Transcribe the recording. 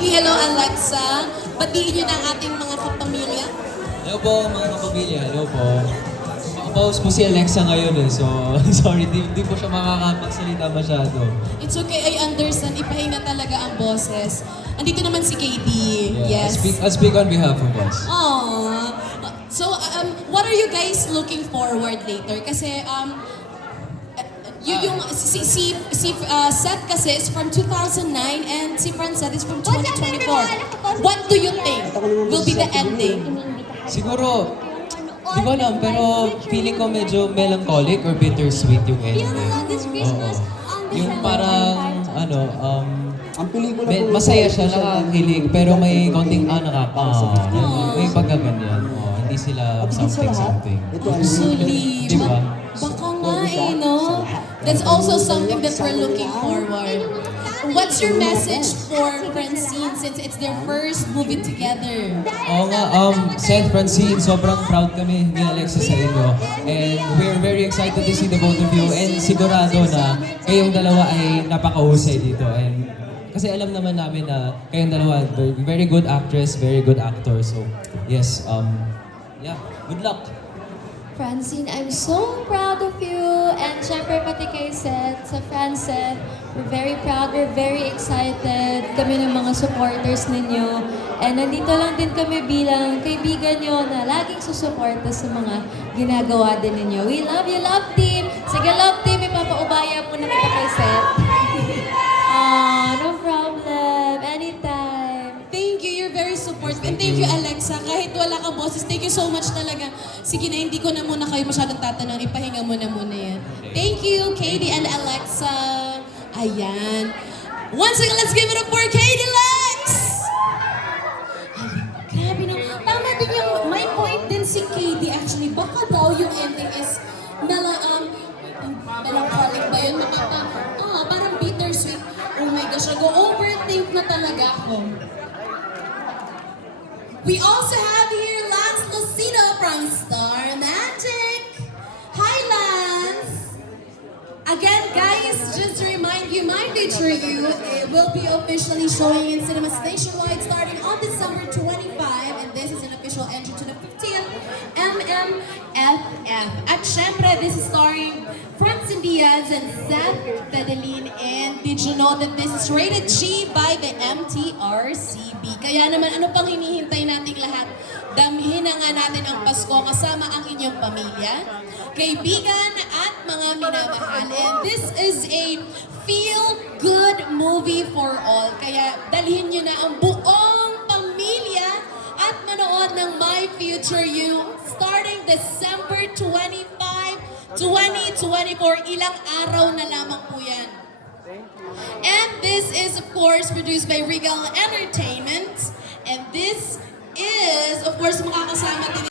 Hello, Katie. Hello, Alexa. Batiin niyo na ang ating mga kapamilya. Hello po mga kapamilya, hello po. Pause po si Alexa ngayon eh, so sorry, di, di po siya makakapagsalita masyado. It's okay, I understand. Ipahinga talaga ang boses. Andito naman si Katie. Yeah, Yes. I'll speak, I'll speak on behalf of us. Aww. So, um, what are you guys looking forward later? Kasi, um, y- yung si si si uh, Seth kasi is from 2009 and si Francet is from 2024. What do you think will be the ending? Siguro, di ko alam, pero feeling ko medyo melancholic or bittersweet yung ending. Oo. Yung parang, ano, um, Ang pelikula po masaya ito, siya, special nakakakilig, pero may konting, ah, nakaka, Aww. may pagkaganyan. Oh, hindi sila higit sa something lahat, something. ito ang Actually, Di ba? ba- baka nga eh, no? That's also something that we're looking forward. What's your message for Francine since it's their first movie together? Oo nga, um, Seth, Francine, sobrang proud kami ni Alexis sa inyo. And we're very excited to see the both of you. And sigurado na kayong dalawa ay napakahusay dito. And kasi alam naman namin na kayong dalawa, very good actress, very good actor. So, yes, um, yeah, good luck. Francine, I'm so proud of you. And syempre pati kay Seth, sa Francet, we're very proud, we're very excited. Kami ng mga supporters ninyo. And nandito lang din kami bilang kaibigan nyo na laging susuporta sa mga ginagawa din ninyo. We love you, love team! Sige, love team, ipapaubaya po na kita kay Seth. Ah, no Alexa. Kahit wala kang boses, thank you so much talaga. Sige na, hindi ko na muna kayo masyadong tatanong. Ipahinga mo na muna yan. Thank you, Katie and Alexa. Ayan. Once again, let's give it up for Katie Lex! Ay, grabe na. Tama din yung, may point din si Katie actually. Baka daw yung ending is mela, um, melancholic ba yun? Makaka, ah, parang bittersweet. Oh my gosh, nag-overthink na talaga ako. We also have here Lance Lucino from Star Magic. Hi, Lance! Again, guys, just to remind you, My Picture You it will be officially showing in cinemas nationwide starting on December 25, and this is an official entry to the 15th MMFF. At syempre, this is starring Francine Diaz and Seth Fedelin. And did you know that this is rated G by the MTRCB? Kaya naman, ano pang hinihintay nating lahat? Damhin na nga natin ang Pasko kasama ang inyong pamilya, kaibigan at mga minamahal. And this is a feel-good movie for all. Kaya dalhin nyo na ang buong pamilya at manood ng My Future You starting December 25, 2024. Ilang araw na lamang po yan. And this is, of course, produced by Regal Entertainment. And this is, of course, makakasama din